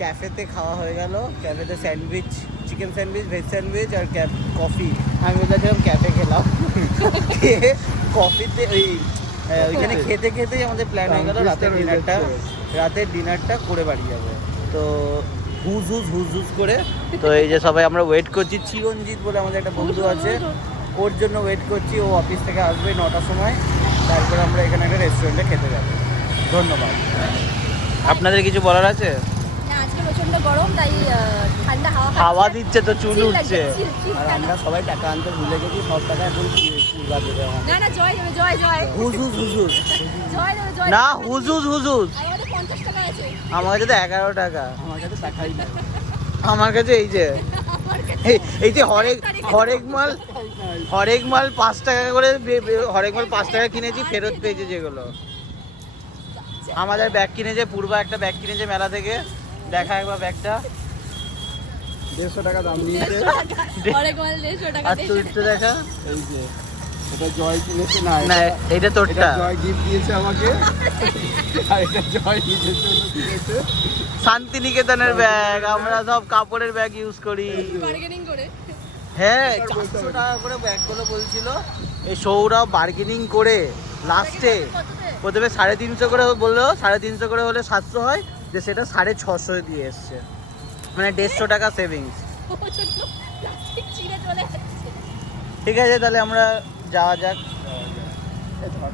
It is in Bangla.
ক্যাফেতে খাওয়া হয়ে গেল। ক্যাফেতে sandwich, chicken sandwich, veg sandwich আর কফি। আমি বলেছিলাম ক্যাফে খেলাম, খেয়ে কফিতে ওইখানে খেতে খেতেই আমাদের প্ল্যান হয়ে গেল রাতের ডিনারটা করে বাড়ি যাবে। তো হুজ করে, তো এই যে সবাই আমরা ওয়েট করছি। চিরঞ্জিত বলে আমাদের একটা বন্ধু আছে, ওর জন্য ওয়েট করছি। ও অফিস থেকে আসবে 9টার সময়, তারপরে আমরা এখানে একটা রেস্টুরেন্টে খেতে যাবো। ধন্যবাদ। আপনাদের কিছু বলার আছে? আজকে প্রচন্ড গরম, তাই ঠান্ডা হাওয়া দিচ্ছে তো চুল চিল উঠছে। লাগছে, চিল আর আমরা সবাই টাকা আনতে ভুলে গেছি, সব টাকা এখন চুলবা দেবে আমাদের। না জয় দেবে, জয় হুজ জয় দেবে, জয় না, হুজ আমাদের 50 টাকা আছে। আমার কাছে তো 11 টাকা। আমার কাছে টাকাই নেই। আমার কাছে এই যে এই যে হরেক মাল 5 টাকা করে, হরেক মাল 5 টাকা কিনেছি, ফেরত পেয়েছে যেগুলো। আমাদের ব্যাগ কিনেছে, পূর্বা একটা ব্যাগ কিনেছে মেলা থেকে। দেখা একবার ব্যাগটা, 150 টাকা দাম নিয়েছে। অনেক মাল 150 টাকা আর তুই তো দেখা, এই যে এটা জয় কিনেছে। না না এইটা তোরটা। জয় গিফট দিয়েছে আমাকে, আর এটা জয় নিজের জন্য কিনেছে। শান্তিনিকেতনের ব্যাগ, আমরা সব কাপড়ের ব্যাগ ইউজ করি। বার্গেনিং করে। হ্যাঁ, 400 টাকা করে ব্যাগগুলো বলছিল। এই সৌরভ বার্গেনিং করে লাস্টে প্রথমে 350 করে বললো, 350 করে হলে 700 হয়, যে সেটা 650 দিয়ে এসছে, মানে 150 টাকা সেভিংস। প্লাস্টিক ছিঁড়ে চলে যাচ্ছে। ঠিক আছে, তাহলে আমরা যাওয়া যাক। এই ধর।